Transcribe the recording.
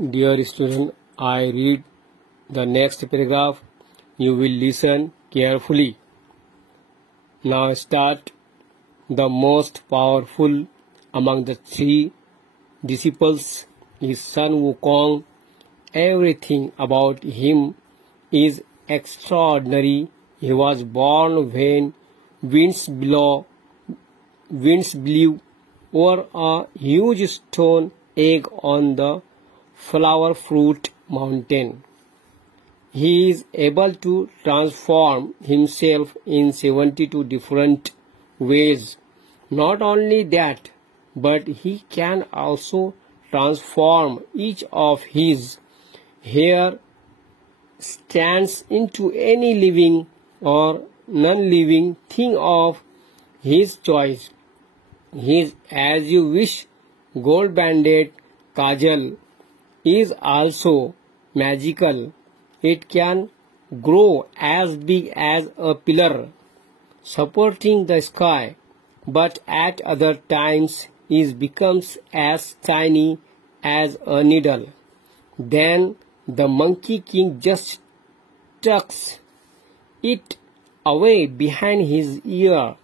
Dear student, I read the next paragraph. You will listen carefully. Now start. The most powerful among the three disciples is Sun Wukong. Everything about him is extraordinary. He was born when winds blew over a huge stone egg on the flower fruit mountain. He is able to transform himself in 72 different ways. Not only that, but he can also transform each of his hair strands into any living or non-living thing of his choice. His As You Wish gold banded kajal is also magical. It can grow as big as a pillar supporting the sky, but at other times it becomes as tiny as a needle. Then the Monkey King just tucks it away behind his ear